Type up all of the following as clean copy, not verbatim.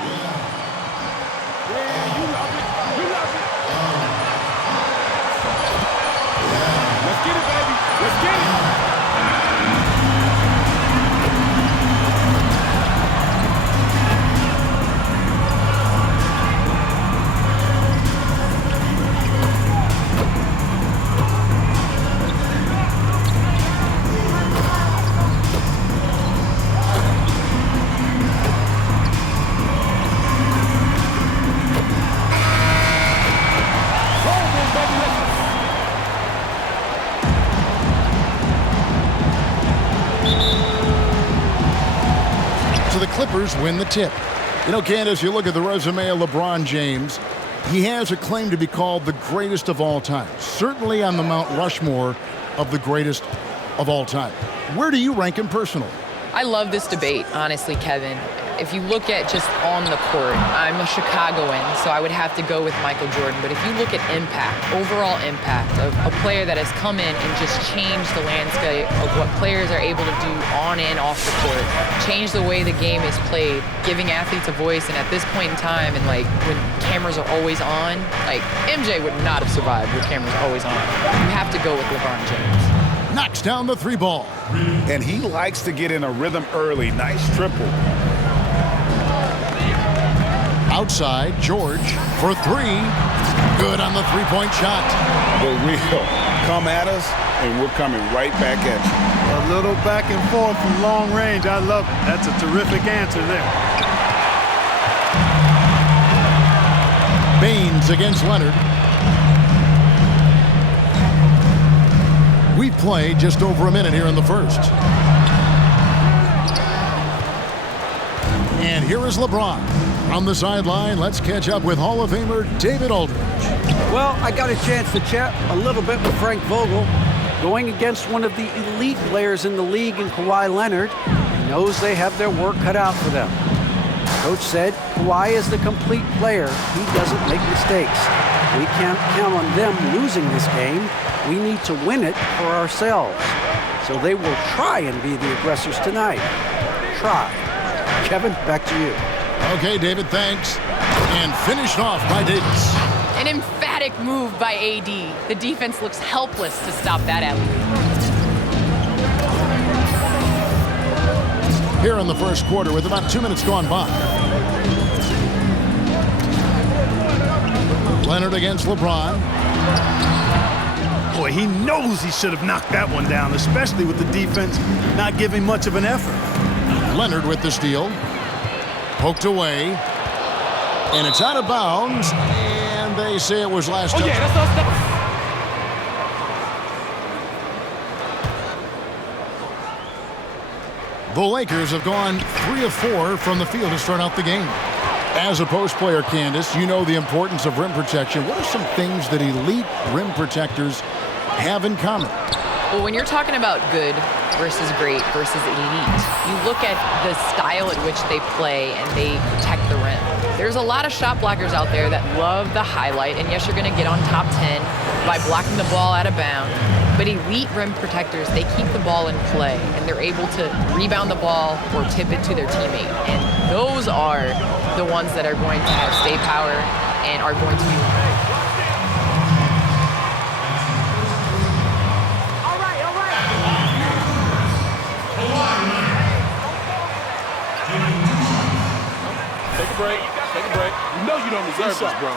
Yeah, you love it. You love it. Let's get it, baby. Let's get it. The Clippers win the tip. You know, Candace, you look at the resume of LeBron James, he has a claim to be called the greatest of all time. Certainly on the Mount Rushmore of the greatest of all time. Where do you rank him personally? I love this debate, honestly, Kevin. If you look at just on the court, I'm a Chicagoan, so I would have to go with Michael Jordan. But if you look at impact, overall impact of a player that has come in and just changed the landscape of what players are able to do on and off the court, change the way the game is played, giving athletes a voice, and at this point in time, and like when cameras are always on, like MJ would not have survived with cameras always on. You have to go with LeBron James. Knocks down the three ball. And he likes to get in a rhythm early. Nice triple. Outside, George for three. Good on the three-point shot. But we'll come at us, and we're coming right back at you. A little back and forth from long range. I love it. That's a terrific answer there. Baines against Leonard. We've played just over a minute here in the first. And here is LeBron. On the sideline, let's catch up with Hall of Famer David Aldridge. Well, I got a chance to chat a little bit with Frank Vogel, going against one of the elite players in the league in Kawhi Leonard. He knows they have their work cut out for them. Coach said Kawhi is the complete player. He doesn't make mistakes. We can't count on them losing this game. We need to win it for ourselves. So they will try and be the aggressors tonight. Try. Kevin, back to you. Okay, David, thanks. And finished off by Davis. An emphatic move by AD. The defense looks helpless to stop that alley-oop. Here in the first quarter with about 2 minutes gone by. Leonard against LeBron. Boy, he knows he should have knocked that one down, especially with the defense not giving much of an effort. Leonard with the steal. Poked away. And it's out of bounds. And they say it was last touch. Yeah, that's us. The Lakers have gone 3 of 4 from the field to start out the game. As a post player, Candace, you know the importance of rim protection. What are some things that elite rim protectors have in common? Well, when you're talking about good versus great versus elite, you look at the style at which they play and they protect the rim. There's a lot of shot blockers out there that love the highlight, and yes, you're going to get on top 10 by blocking the ball out of bounds. But elite rim protectors, they keep the ball in play, and they're able to rebound the ball or tip it to their teammate. And those are the ones that are going to have stay power and are going to be... Take a break. Take a break. You know you don't deserve this, bro.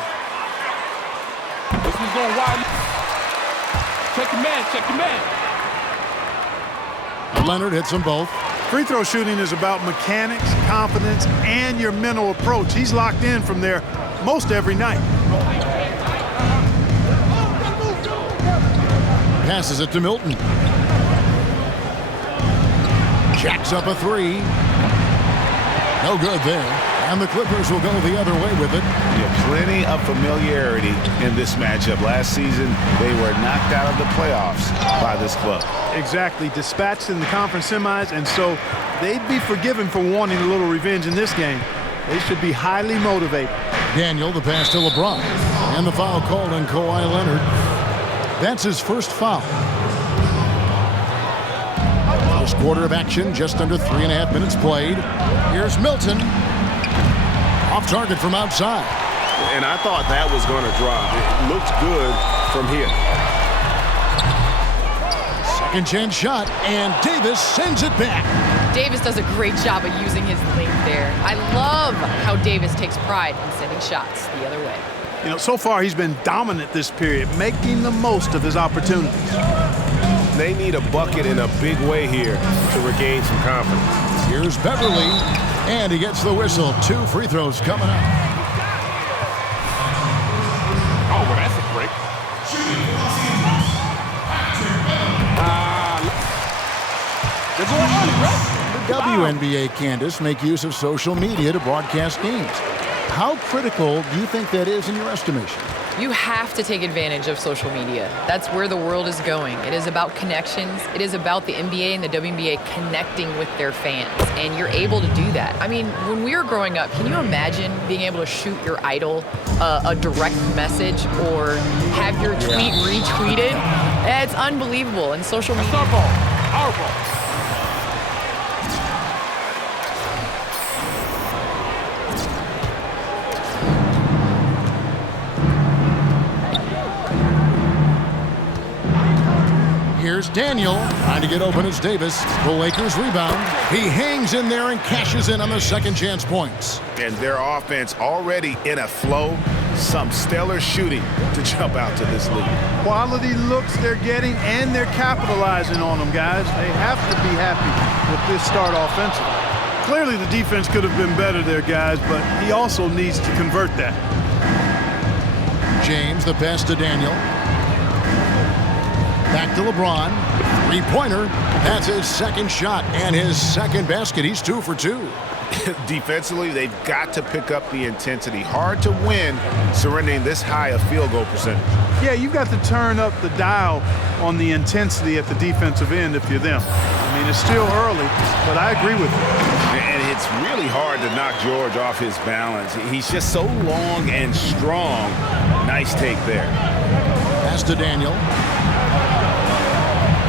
This one's going wide. Check your man. Check your man. Leonard hits them both. Free throw shooting is about mechanics, confidence, and your mental approach. He's locked in from there most every night. Passes it to Milton. Jacks up a three. No good there. And the Clippers will go the other way with it. Yeah, plenty of familiarity in this matchup. Last season, they were knocked out of the playoffs by this club. Exactly. Dispatched in the conference semis, and so they'd be forgiven for wanting a little revenge in this game. They should be highly motivated. Daniel, the pass to LeBron. And the foul called on Kawhi Leonard. That's his first foul. First quarter of action, just under 3.5 minutes played. Here's Milton. Off target from outside. And I thought that was going to drop. It looked good from here. Second chance shot, and Davis sends it back. Davis does a great job of using his length there. I love how Davis takes pride in sending shots the other way. You know, so far he's been dominant this period, making the most of his opportunities. They need a bucket in a big way here to regain some confidence. Here's Beverly, and he gets the whistle. 2 free throws coming up. Oh, well, that's a break. They're going on, right? The WNBA, Candace, make use of social media to broadcast games. How critical do you think that is in your estimation? You have to take advantage of social media. That's where the world is going. It is about connections. It is about the NBA and the WNBA connecting with their fans, and you're able to do that. I mean, when we were growing up, can you imagine being able to shoot your idol a direct message or have your tweet retweeted? It's unbelievable. And social media. That's our ball. Our ball. Here's Daniel trying to get open as Davis. The Lakers rebound. He hangs in there and cashes in on the second chance points. And their offense already in a flow. Some stellar shooting to jump out to this lead. Quality looks they're getting, and they're capitalizing on them, guys. They have to be happy with this start offensively. Clearly the defense could have been better there, guys, but he also needs to convert that. James, the pass to Daniel. Back to LeBron. Three-pointer. That's his second shot and his second basket. He's 2 for 2. Defensively, they've got to pick up the intensity. Hard to win surrendering this high a field goal percentage. Yeah, you've got to turn up the dial on the intensity at the defensive end if you're them. I mean, it's still early, but I agree with you. And it's really hard to knock George off his balance. He's just so long and strong. Nice take there. Pass to Daniel.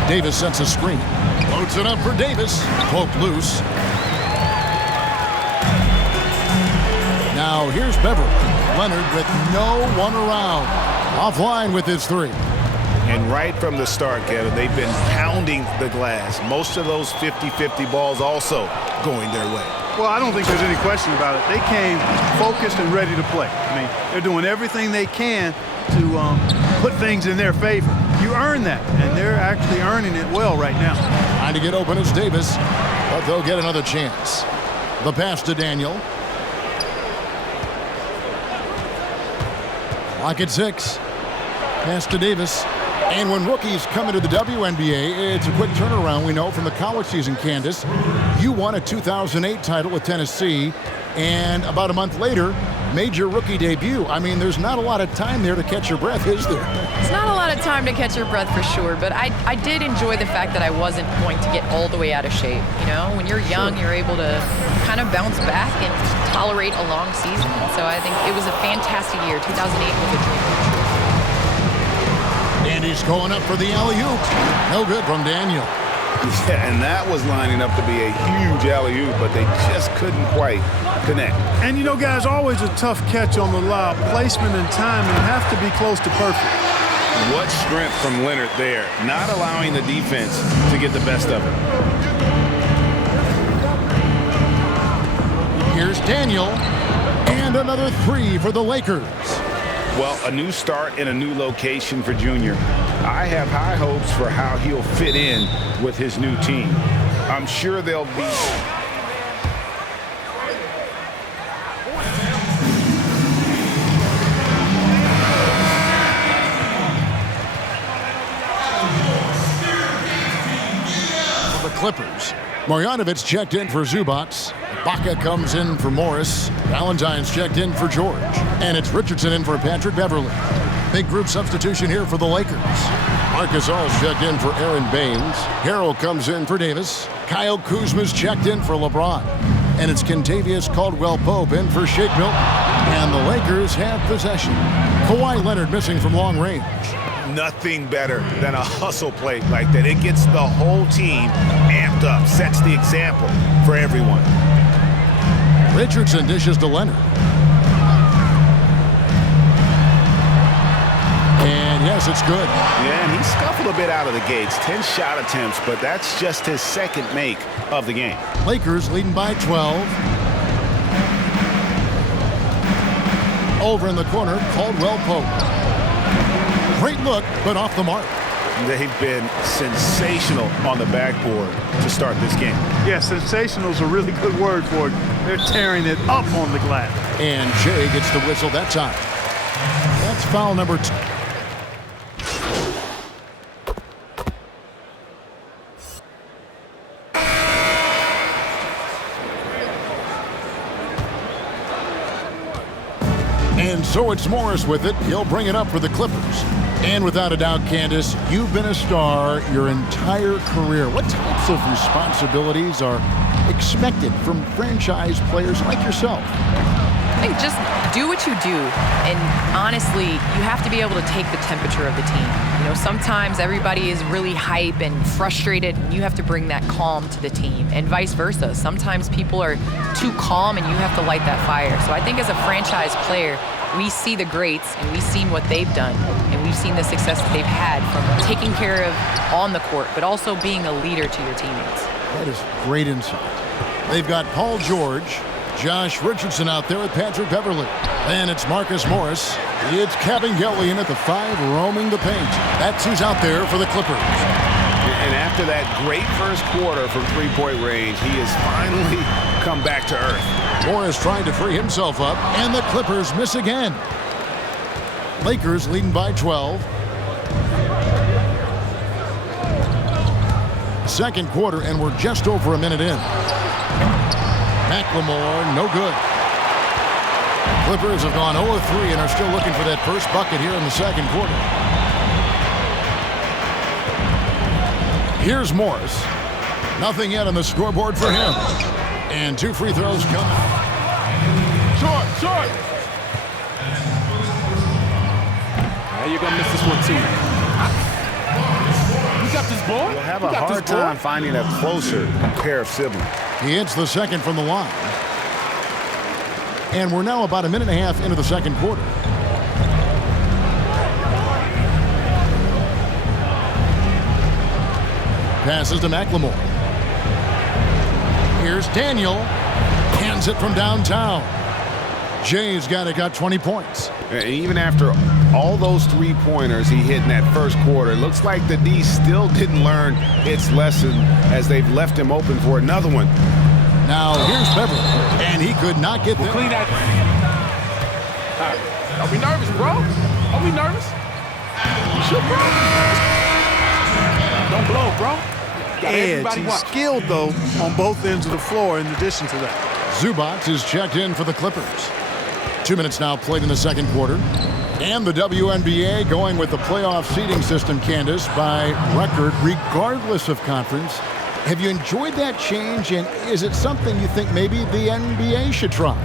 Davis sets a screen. Loads it up for Davis. Poked loose. Now here's Beverly. Leonard with no one around. Offline with his 3. And right from the start, Kevin, they've been pounding the glass. Most of those 50-50 balls also going their way. Well, I don't think there's any question about it. They came focused and ready to play. I mean, they're doing everything they can to put things in their favor. You earn that, and they're actually earning it well right now. Trying to get open is Davis, but they'll get another chance. The pass to Daniel. Lock at 6. Pass to Davis. And when rookies come into the WNBA, it's a quick turnaround, we know, from the college season, Candace. You won a 2008 title with Tennessee, and about a month later, made your rookie debut. I mean, there's not a lot of time there to catch your breath, is there? It's not a lot of time to catch your breath for sure, but I did enjoy the fact that I wasn't going to get all the way out of shape. You know, when you're young, you're able to kind of bounce back and tolerate a long season. And so I think it was a fantastic year. 2008 was a dream. And he's going up for the alley-oop. No good from Daniel. Yeah, and that was lining up to be a huge alley-oop, but they just couldn't quite connect. And you know, guys, always a tough catch on the lob. Placement and timing have to be close to perfect. What strength from Leonard there, not allowing the defense to get the best of it. Here's Daniel, and another 3 for the Lakers. Well, a new start in a new location for Junior. I have high hopes for how he'll fit in with his new team. I'm sure they'll be... The Clippers. Marjanovic checked in for Zubats. Baca comes in for Morris. Valentine's checked in for George. And it's Richardson in for Patrick Beverly. Big group substitution here for the Lakers. Marcus All's checked in for Aaron Baines. Harrell comes in for Davis. Kyle Kuzma's checked in for LeBron. And it's Kentavious Caldwell-Pope in for Shake Milton. And the Lakers have possession. Kawhi Leonard missing from long range. Nothing better than a hustle play like that. It gets the whole team amped up, sets the example for everyone. Richardson dishes to Leonard. And yes, it's good. Yeah, and he scuffled a bit out of the gates. 10 shot attempts, but that's just his second make of the game. Lakers leading by 12. Over in the corner, Caldwell Pope. Great look, but off the mark. They've been sensational on the backboard to start this game. Yeah, sensational is a really good word for it. They're tearing it up on the glass. And Jay gets the whistle that time. That's foul number 2. And so it's Morris with it. He'll bring it up for the Clippers. And without a doubt, Candace, you've been a star your entire career. What types of responsibilities are expected from franchise players like yourself? I think just do what you do. And honestly, you have to be able to take the temperature of the team. You know, sometimes everybody is really hype and frustrated, and you have to bring that calm to the team, and vice versa. Sometimes people are too calm, and you have to light that fire. So I think as a franchise player, we see the greats, and we've seen what they've done, and we've seen the success that they've had from taking care of on the court, but also being a leader to your teammates. That is great insight. They've got Paul George, Josh Richardson out there with Patrick Beverley. And it's Marcus Morris. It's Kevin Gillian at the 5 roaming the paint. That's who's out there for the Clippers. And after that great first quarter from three-point range, he has finally come back to earth. Morris trying to free himself up, and the Clippers miss again. Lakers leading by 12. Second quarter, and we're just over a minute in. McLemore, no good. Clippers have gone 0-3 and are still looking for that first bucket here in the second quarter. Here's Morris. Nothing yet on the scoreboard for him. And 2 free throws coming. Short. Now you're going to miss this one, too. You got this boy? You'll have a hard time finding a closer pair of siblings. He hits the second from the line. And we're now about a minute and a half into the second quarter. Passes to McLemore. Here's Daniel. Hands it from downtown. Jay's got 20 points. And even after all those three-pointers he hit in that first quarter, it looks like the D still didn't learn its lesson as they've left him open for another one. Now here's Beverly, and he could not get there. Clean that. Are we nervous, bro? Are we nervous? You should, bro. Don't blow, bro. Edge. He's skilled, though, on both ends of the floor in addition to that. Zubac is checked in for the Clippers. 2 minutes now played in the second quarter. And the WNBA going with the playoff seeding system, Candace, by record, regardless of conference. Have you enjoyed that change, and is it something you think maybe the NBA should try?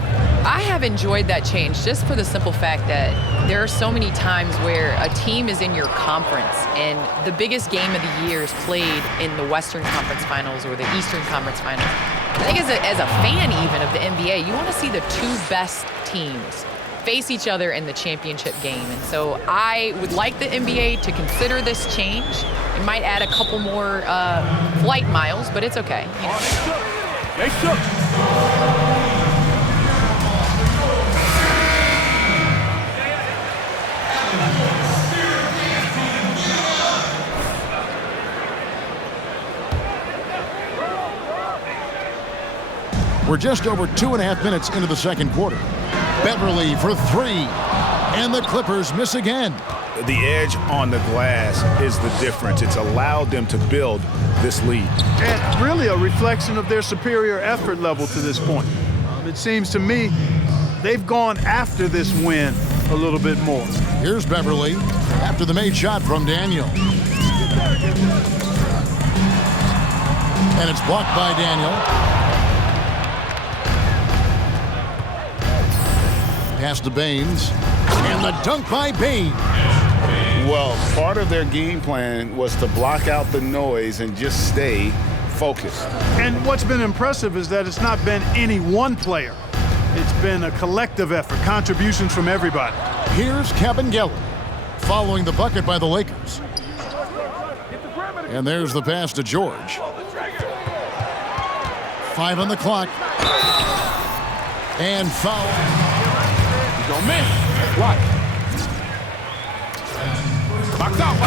I have enjoyed that change just for the simple fact that there are so many times where a team is in your conference and the biggest game of the year is played in the Western Conference Finals or the Eastern Conference Finals. I think as a fan even of the NBA, you want to see the 2 best teams face each other in the championship game. And so I would like the NBA to consider this change. It might add a couple more flight miles, but it's okay. You know? They shook. We're just over 2.5 minutes into the second quarter. Beverly for 3, and the Clippers miss again. The edge on the glass is the difference. It's allowed them to build this lead. And really a reflection of their superior effort level to this point. It seems to me they've gone after this win a little bit more. Here's Beverly after the made shot from Daniel. And it's blocked by Daniel. Pass to Baines, and the dunk by Baines. Well, part of their game plan was to block out the noise and just stay focused. And what's been impressive is that it's not been any one player It's been a collective effort, contributions from everybody. Here's Kevin Geller following the bucket by the Lakers. And there's the pass to George. 5 on the clock. And foul. He's gonna miss. Watch. Box out.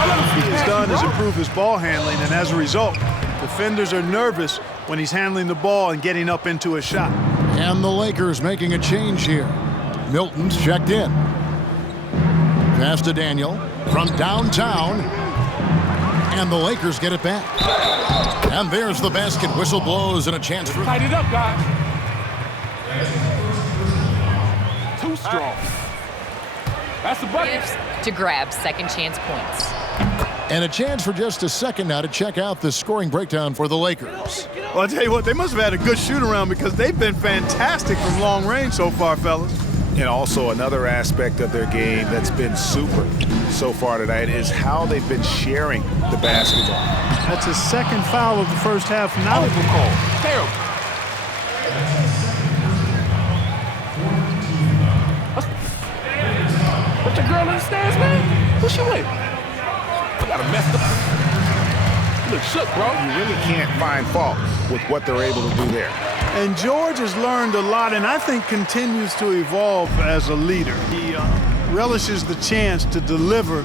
What he has done is improve his ball handling, and as a result, defenders are nervous when he's handling the ball and getting up into a shot. And the Lakers making a change here. Milton's checked in. Pass to Daniel from downtown. And the Lakers get it back. And there's the basket. Whistle blows and a chance for... Tight it up, guys. Too strong. That's the bucket. To grab second chance points. And a chance for just a second now to check out the scoring breakdown for the Lakers. Well, I'll tell you what, they must have had a good shoot-around because they've been fantastic from long range so far, fellas. And also another aspect of their game that's been super so far tonight is how they've been sharing the basketball. That's his second foul of the first half. Now it's called. Terrible. What's your girl in the stands, man? Who's she with? I got a messed up. You look shook, bro. You really can't find fault with what they're able to do there. And George has learned a lot and I think continues to evolve as a leader. He relishes the chance to deliver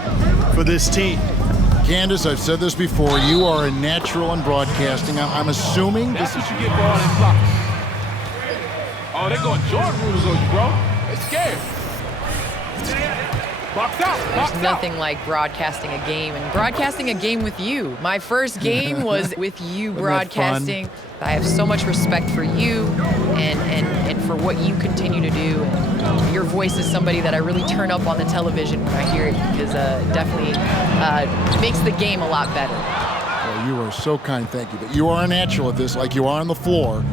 for this team. Candace, I've said this before, you are a natural in broadcasting. I'm assuming that's what you get for all that blocks. Oh, they're going Jordan rules on you, bro. They scared. Box out. Box There's nothing like broadcasting a game and broadcasting a game with you. My first game was with you broadcasting. I have so much respect for you and for what you continue to do. And your voice is somebody that I really turn up on the television when I hear it because definitely makes the game a lot better. Well, you are so kind, thank you. But you are a natural at this, like you are on the floor.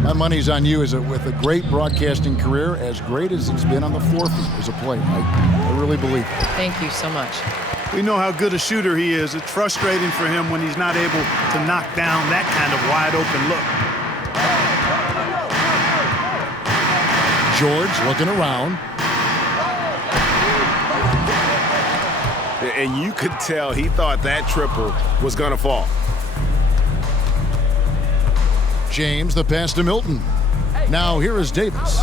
My money's on you with a great broadcasting career, as great as it's been on the floor as a player. I really believe it. Thank you so much. We know how good a shooter he is. It's frustrating for him when he's not able to knock down that kind of wide open look. George looking around. And you could tell he thought that triple was going to fall. James, the pass to Milton. Now here is Davis.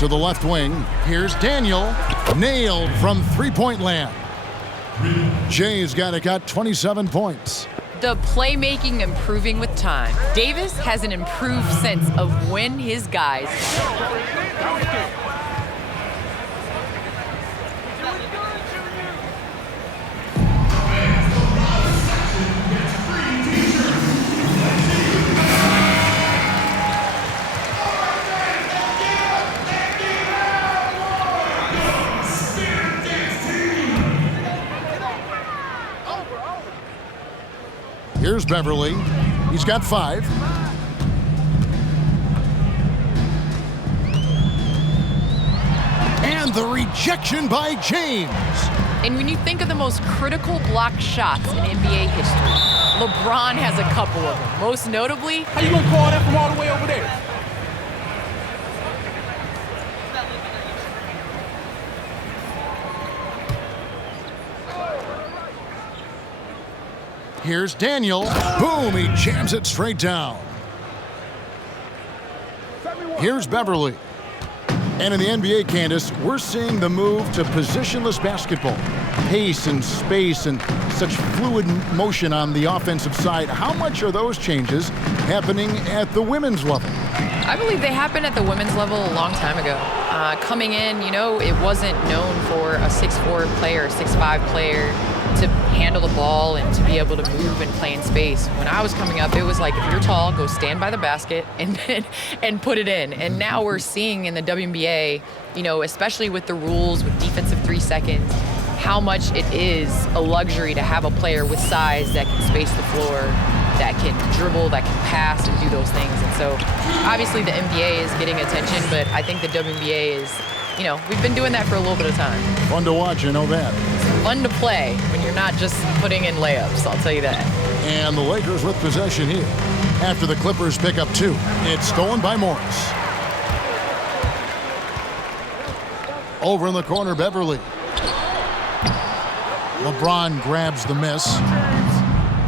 To the left wing, here's Daniel. Nailed from three-point land. Jay's got 27 points. The playmaking improving with time. Davis has an improved sense of when his guys. Here's Beverly. He's got 5. And the rejection by James. And when you think of the most critical block shots in NBA history, LeBron has a couple of them. Most notably, how you gonna call that from all the way over there? Here's Daniel. Boom, he jams it straight down. Here's Beverly. And in the NBA, Candace, we're seeing the move to positionless basketball. Pace and space and such fluid motion on the offensive side. How much are those changes happening at the women's level? I believe they happened at the women's level a long time ago. Coming in, you know, it wasn't known for a 6'4" player, a 6'5" player to handle the ball and to be able to move and play in space. When I was coming up, it was like, if you're tall, go stand by the basket and put it in. And now we're seeing in the WNBA, you know, especially with the rules, with defensive 3 seconds, how much it is a luxury to have a player with size that can space the floor, that can dribble, that can pass and do those things. And so obviously the NBA is getting attention, but I think the WNBA is, you know, we've been doing that for a little bit of time. Fun to watch, I know that. It's fun to play when you're not just putting in layups, I'll tell you that. And the Lakers with possession here. after the Clippers pick up 2. It's stolen by Morris. Over in the corner, Beverly. LeBron grabs the miss.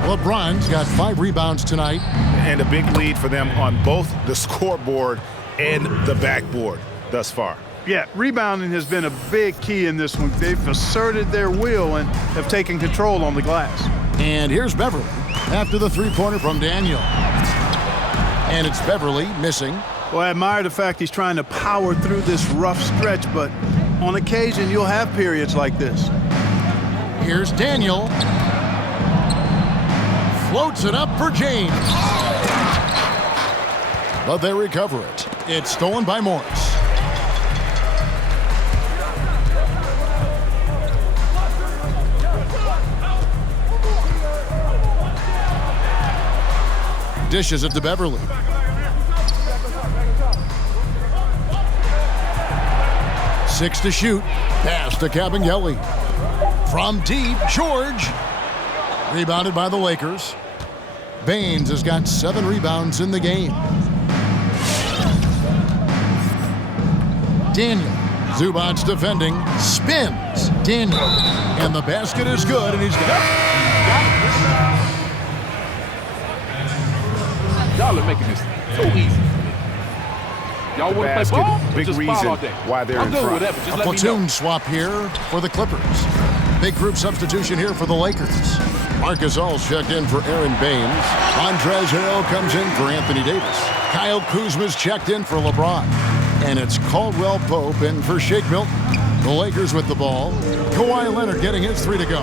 LeBron's got 5 rebounds tonight. And a big lead for them on both the scoreboard and the backboard thus far. Yeah, rebounding has been a big key in this one. They've asserted their will and have taken control on the glass. And here's Beverly after the three-pointer from Daniel. And it's Beverly missing. Well, I admire the fact he's trying to power through this rough stretch, but on occasion you'll have periods like this. Here's Daniel. Floats it up for James. But they recover it. It's stolen by Morris. Dishes it to Beverly. Six to shoot. Pass to Cabangeli. From deep, George. Rebounded by the Lakers. Baines has got 7 rebounds in the game. Daniel. Zubac's defending. Spins. Daniel. And the basket is good, and he's got it. Y'all are making this too easy. Y'all want to play ball? Big just reason all day. why they're I'm in good front. with that, but just A let me know. platoon swap here for the Clippers. Big group substitution here for the Lakers. Marcus All's checked in for Aaron Baines. Montrezl Harrell comes in for Anthony Davis. Kyle Kuzma's checked in for LeBron. And it's Caldwell Pope in for Shake Milton. The Lakers with the ball. Kawhi Leonard getting his 3 to go.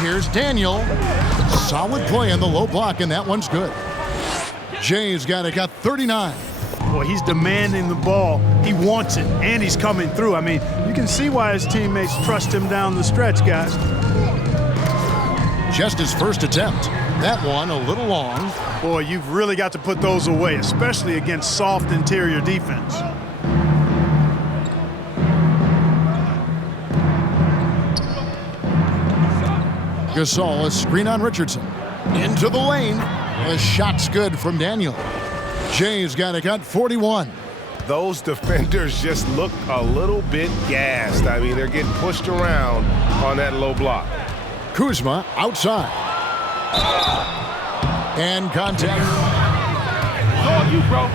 Here's Daniel. Solid play in the low block, and that one's good. Jay's got 39. Boy, he's demanding the ball. He wants it, and he's coming through. I mean, you can see why his teammates trust him down the stretch, guys. Just his first attempt. That one a little long. Boy, you've really got to put those away, especially against soft interior defense. Gasol, a screen on Richardson. Into the lane. The shot's good from Daniel. Jay's got 41. Those defenders just look a little bit gassed. I mean, they're getting pushed around on that low block. Kuzma outside. And contact. It's all you, bro.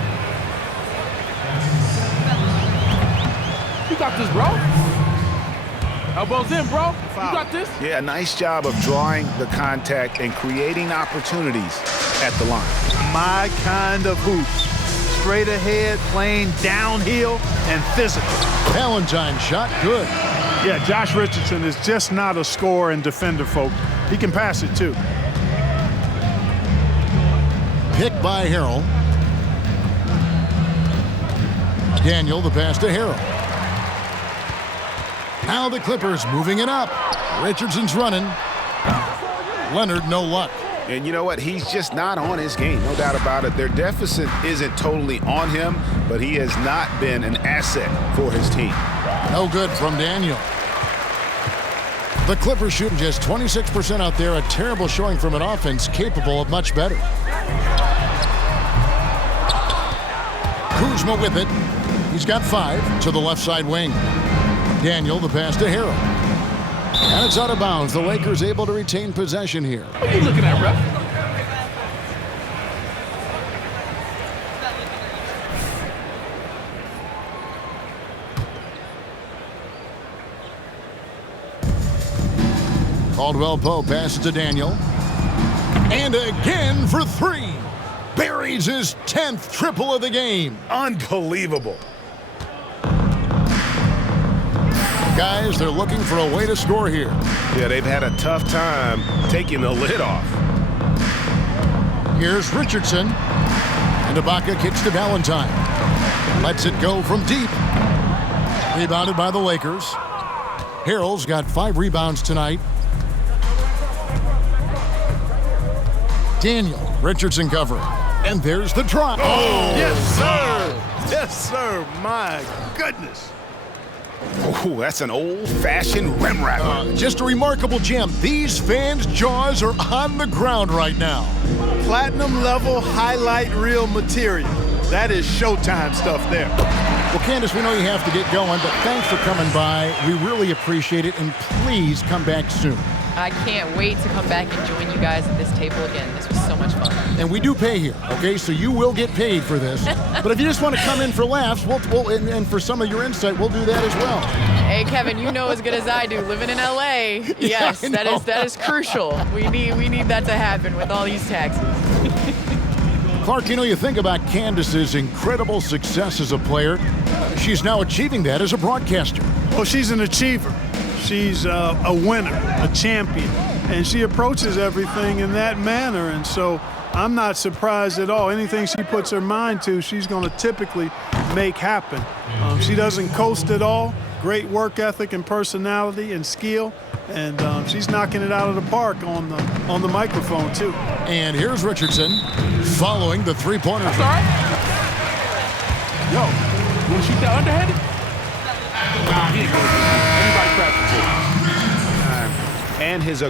You got this, bro. Elbows in, bro. You got this. Yeah, nice job of drawing the contact and creating opportunities at the line. My kind of hoops. Straight ahead, playing downhill, and physical. Valentine shot good. Yeah, Josh Richardson is just not a scorer and defender, folks. He can pass it, too. Picked by Harrell. Daniel, the pass to Harrell. Now the Clippers moving it up. Richardson's running. Leonard, no luck. And you know what? He's just not on his game, no doubt about it. Their deficit isn't totally on him, but he has not been an asset for his team. No good from Daniel. The Clippers shooting just 26% out there, a terrible showing from an offense capable of much better. Kuzma with it. He's got 5 to the left side wing. Daniel, the pass to Harrell. And it's out of bounds. The Lakers able to retain possession here. What are you looking at, ref? Caldwell Pope passes to Daniel. And again for 3. Buries his 10th triple of the game. Unbelievable. Guys, they're looking for a way to score here. Yeah, they've had a tough time taking the lid off. Here's Richardson. And Ibaka kicks to Valentine. Lets it go from deep. Rebounded by the Lakers. Harrell's got 5 rebounds tonight. Daniel, Richardson covering. And there's the drop. Oh, yes, sir. Yes, sir. My goodness. Oh, that's an old-fashioned rim wrapper. Just a remarkable gem. These fans' jaws are on the ground right now. Platinum level highlight reel material. That is Showtime stuff there. Well, Candace, we know you have to get going, but thanks for coming by. We really appreciate it, and please come back soon. I can't wait to come back and join you guys at this table again. This was so much fun. And we do pay here, okay? So you will get paid for this. But if you just want to come in for laughs, and for some of your insight, we'll do that as well. Hey, Kevin, you know as good as I do, living in LA. Yes, that is crucial. We need that to happen with all these taxes. Clark, you know, you think about Candace's incredible success as a player. She's now achieving that as a broadcaster. Well, she's an achiever. She's a winner, a champion, and she approaches everything in that manner. And so I'm not surprised at all. Anything she puts her mind to, she's going to typically make happen. She doesn't coast at all. Great work ethic and personality and skill. And she's knocking it out of the park on the microphone, too. And here's Richardson following the three-pointer. Sorry? Yo, you want to shoot that underhanded? Nah, he ain't going to. Everybody practice it. And his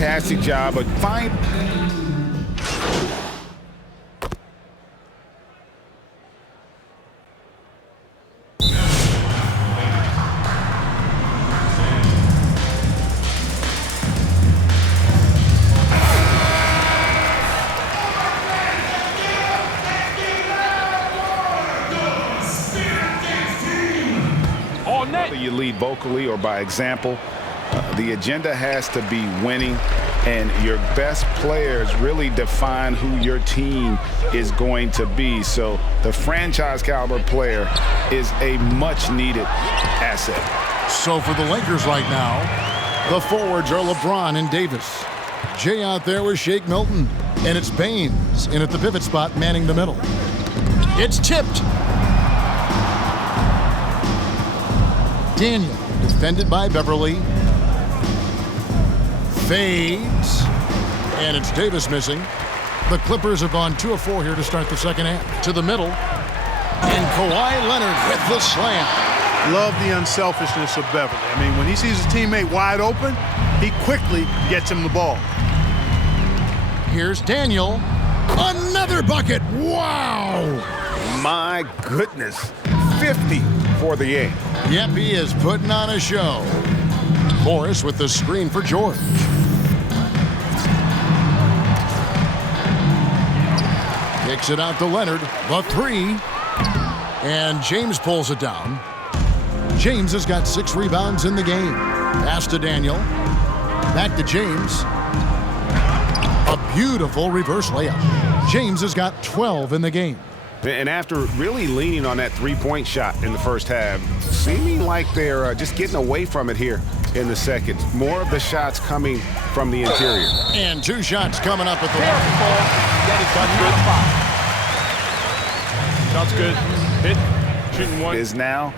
fantastic job of fine. On net. You lead vocally or by example. The agenda has to be winning, and your best players really define who your team is going to be. So the franchise caliber player is a much-needed asset. So for the Lakers right now, the forwards are LeBron and Davis. Jay out there with Shake Milton, and it's Baines in at the pivot spot manning the middle. It's tipped. Daniel, defended by Beverly. Fades, and it's Davis missing. The Clippers have gone 2 of 4 here to start the second half. To the middle, and Kawhi Leonard with the slam. Love the unselfishness of Beverly. I mean, when he sees his teammate wide open, he quickly gets him the ball. Here's Daniel. Another bucket. Wow. My goodness. 50 for the game. Yep, he is putting on a show. Morris with the screen for George. Kicks it out to Leonard. The three. And James pulls it down. James has got 6 rebounds in the game. Pass to Daniel. Back to James. A beautiful reverse layup. James has got 12 in the game. And after really leaning on that three-point shot in the first half, seeming like they're just getting away from it here in the second. More of the shots coming from the interior. And 2 shots coming up at the line. That is good. Shot's good. Hit. Shooting one. Is now.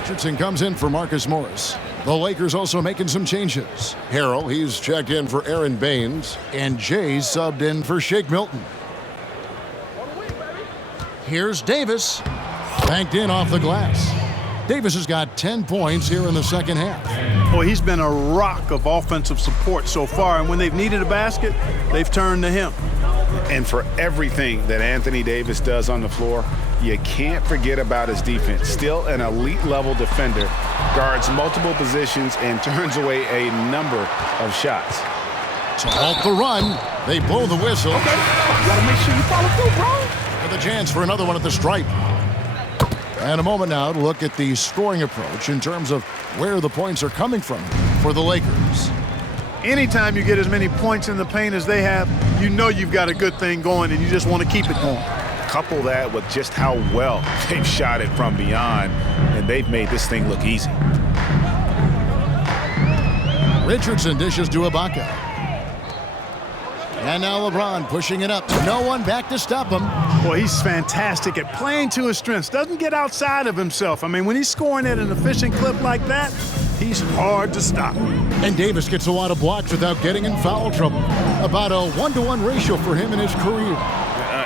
Richardson comes in for Marcus Morris. The Lakers also making some changes. Harrell, he's checked in for Aaron Baines. And Jay subbed in for Shake Milton. Here's Davis. Banked in off the glass. Davis has got 10 points here in the second half. Boy, he's been a rock of offensive support so far, and when they've needed a basket, they've turned to him. And for everything that Anthony Davis does on the floor, you can't forget about his defense. Still an elite level defender, guards multiple positions and turns away a number of shots. To halt the run, they blow the whistle. Okay, you gotta make sure you follow through, bro. With a chance for another one at the stripe. And a moment now to look at the scoring approach in terms of where the points are coming from for the Lakers. Anytime you get as many points in the paint as they have, you know you've got a good thing going and you just want to keep it going. Couple that with just how well they've shot it from beyond, and they've made this thing look easy. Richardson dishes to Ibaka. And now LeBron pushing it up. No one back to stop him. Well, he's fantastic at playing to his strengths. Doesn't get outside of himself. I mean, when he's scoring at an efficient clip like that, he's hard to stop. And Davis gets a lot of blocks without getting in foul trouble. About a 1-to-1 ratio for him in his career.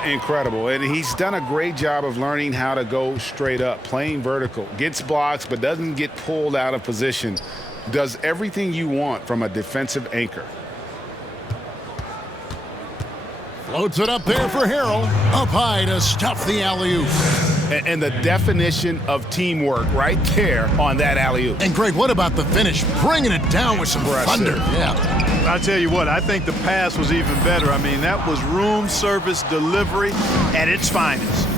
Incredible. And he's done a great job of learning how to go straight up, playing vertical. Gets blocks, but doesn't get pulled out of position. Does everything you want from a defensive anchor. Floats it up there for Harrell. Up high to stuff the alley-oop. And the definition of teamwork right there on that alley-oop. And Greg, what about the finish? Bringing it down with some thunder. Yeah. I'll tell you what, I think the pass was even better. I mean, that was room service delivery at its finest.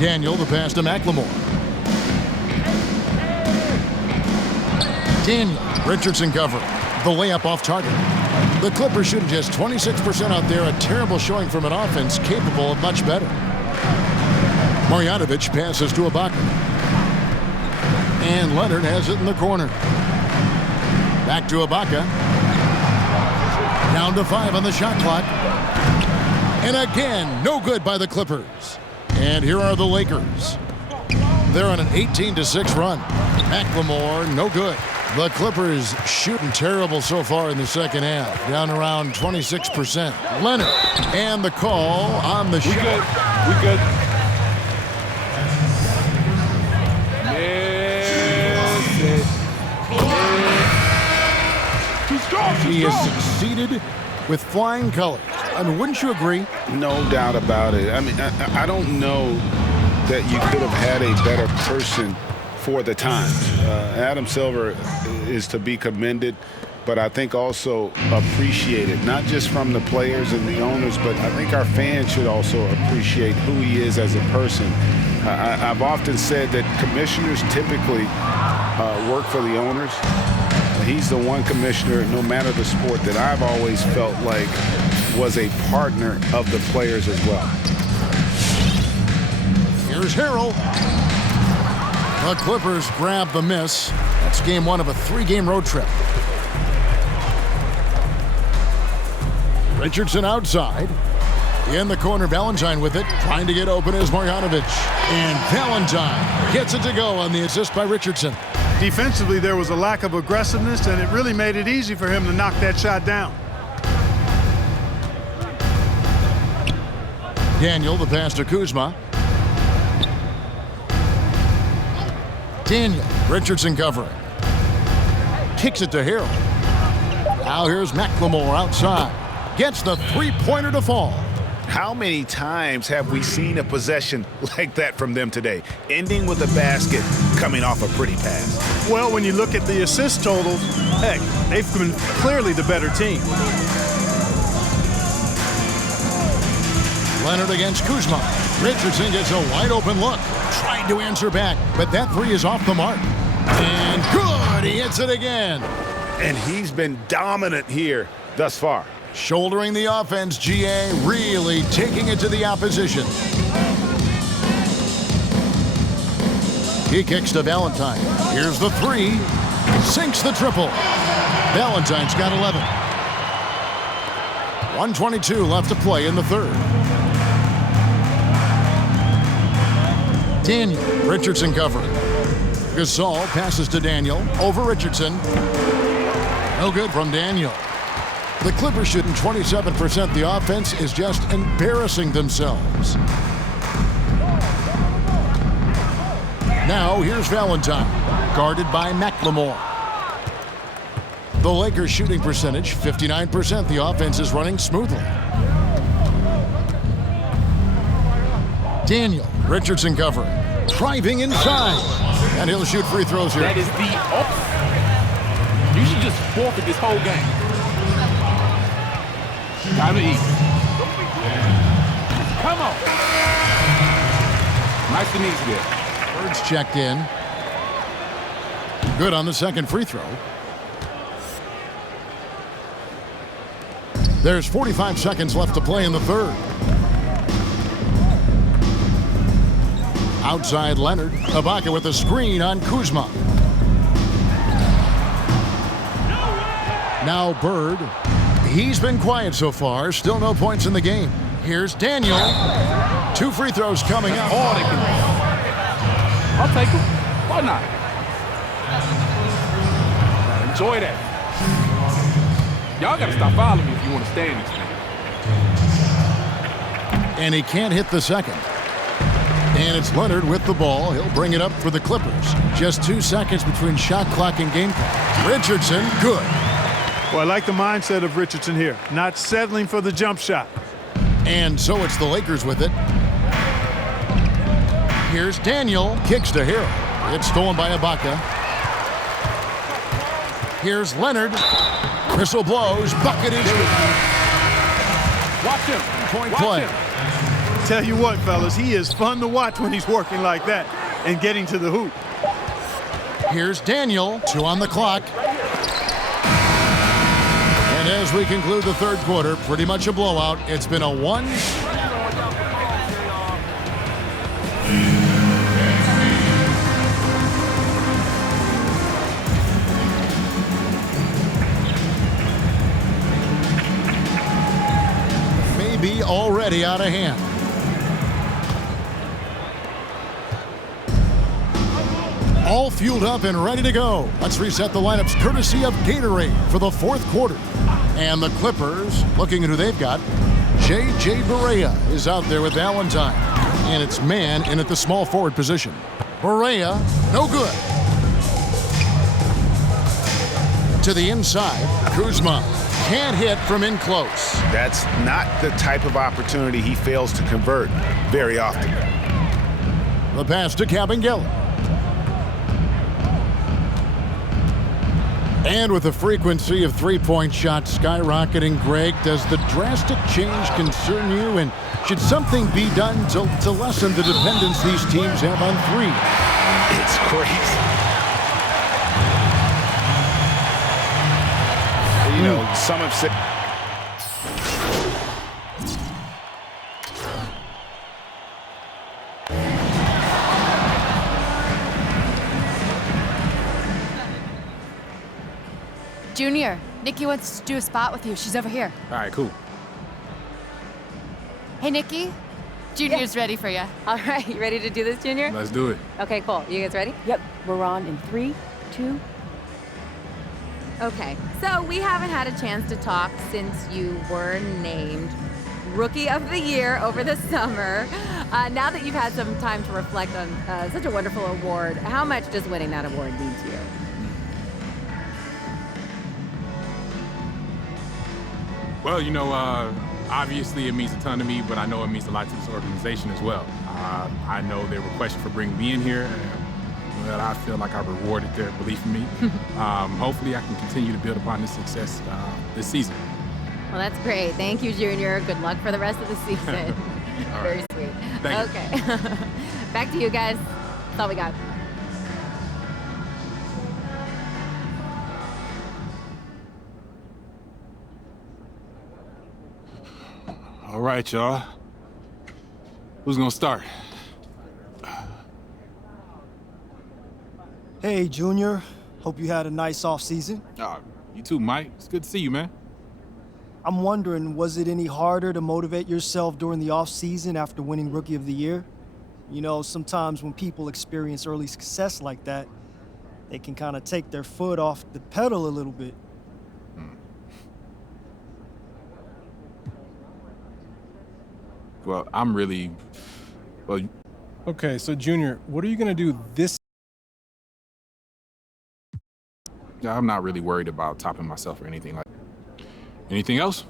Daniel, the pass to McLemore. Daniel, Richardson cover. The layup off target. The Clippers shooting just 26% out there, a terrible showing from an offense capable of much better. Marjanovic passes to Ibaka. And Leonard has it in the corner. Back to Ibaka. Down to 5 on the shot clock. And again, no good by the Clippers. And here are the Lakers. They're on an 18-6 run. McLemore, no good. The Clippers shooting terrible so far in the second half, down around 26%. Leonard, and the call on the shot. We good. He has succeeded with flying colors. I mean, wouldn't you agree? No doubt about it. I mean, I don't know that you could have had a better person for the times. Adam Silver is to be commended, but I think also appreciated, not just from the players and the owners, but I think our fans should also appreciate who he is as a person. I've often said that commissioners typically work for the owners. He's the one commissioner, no matter the sport, that I've always felt like was a partner of the players as well. Here's Harrell. The Clippers grab the miss. That's game 1 of a 3-game road trip. Richardson outside. In the corner, Valentine with it. Trying to get open is Marjanovic. And Valentine gets it to go on the assist by Richardson. Defensively, there was a lack of aggressiveness, and it really made it easy for him to knock that shot down. Daniel, the pass to Kuzma. Daniel, Richardson covering. Kicks it to Harrell. Now here's McLemore outside. Gets the three-pointer to fall. How many times have we seen a possession like that from them today, ending with a basket coming off a pretty pass? Well, when you look at the assist totals, heck, they've been clearly the better team. Leonard against Kuzma. Richardson gets a wide-open look. Trying to answer back, but that three is off the mark. And good, he hits it again. And he's been dominant here thus far. Shouldering the offense, GA really taking it to the opposition. He kicks to Valentine. Here's the three. Sinks the triple. Valentine's got 11. 1:22 left to play in the third. Daniel, Richardson covering. Gasol passes to Daniel. Over Richardson. No good from Daniel. The Clippers shooting 27%. The offense is just embarrassing themselves. Now here's Valentine, guarded by McLemore. The Lakers shooting percentage, 59%. The offense is running smoothly. Daniel, Richardson covering. Driving inside. And he'll shoot free throws here. That is the you should just forfeit this whole game. Time to eat. Come on. Nice and easy there. Birds checked in. Good on the second free throw. There's 45 seconds left to play in the third. Outside Leonard. Ibaka with a screen on Kuzma. Now Bird. He's been quiet so far. Still no points in the game. Here's Daniel. 2 free throws coming up. All they can do. I'll take them. Why not? Enjoy that. Y'all got to stop following me if you want to stay in this thing. And he can't hit the second. And it's Leonard with the ball. He'll bring it up for the Clippers. Just 2 seconds between shot clock and game clock. Richardson, good. Well, I like the mindset of Richardson here. Not settling for the jump shot. And so it's the Lakers with it. Here's Daniel. Kicks to Hero. It's stolen by Ibaka. Here's Leonard. Whistle blows. Bucket is good. Watch him. Point Watch play. him. Tell you what, fellas, he is fun to watch when he's working like that and getting to the hoop. Here's Daniel. 2 on the clock. And as we conclude the third quarter, pretty much a blowout. It's been a 1. Maybe already out of hand. All fueled up and ready to go. Let's reset the lineups courtesy of Gatorade for the fourth quarter. And the Clippers, looking at who they've got, J.J. Barea is out there with Valentine. And it's man in at the small forward position. Barea, no good. To the inside, Kuzma can't hit from in close. That's not the type of opportunity he fails to convert very often. The pass to Kabengele. And with the frequency of three-point shots skyrocketing, Greg, does the drastic change concern you? And should something be done to lessen the dependence these teams have on three? It's crazy. You know, some have said... Junior, Nikki wants to do a spot with you. She's over here. All right, cool. Hey, Nikki. Junior's ready for you. All right, you ready to do this, Junior? Let's do it. Okay, cool. You guys ready? Yep, we're on in 3, 2. Okay, so we haven't had a chance to talk since you were named Rookie of the Year over the summer. Now that you've had some time to reflect on such a wonderful award, how much does winning that award mean to you? Well, you know, obviously it means a ton to me, but I know it means a lot to this organization as well. I know there were questions for bringing me in here, but I feel like I rewarded their belief in me. Hopefully I can continue to build upon this success this season. Well, that's great. Thank you, Junior. Good luck for the rest of the season. All Very right. sweet. Thank you. Okay. Back to you guys. That's all we got. All right, y'all. Who's gonna start? Hey, Junior. Hope you had a nice off season. You too, Mike. It's good to see you, man. I'm wondering, was it any harder to motivate yourself during the off season after winning Rookie of the Year? You know, sometimes when people experience early success like that, they can kind of take their foot off the pedal a little bit. Well, I'm really... Well, Okay, so Junior, what are you gonna do this? I'm not really worried about topping myself or anything like that. Anything else?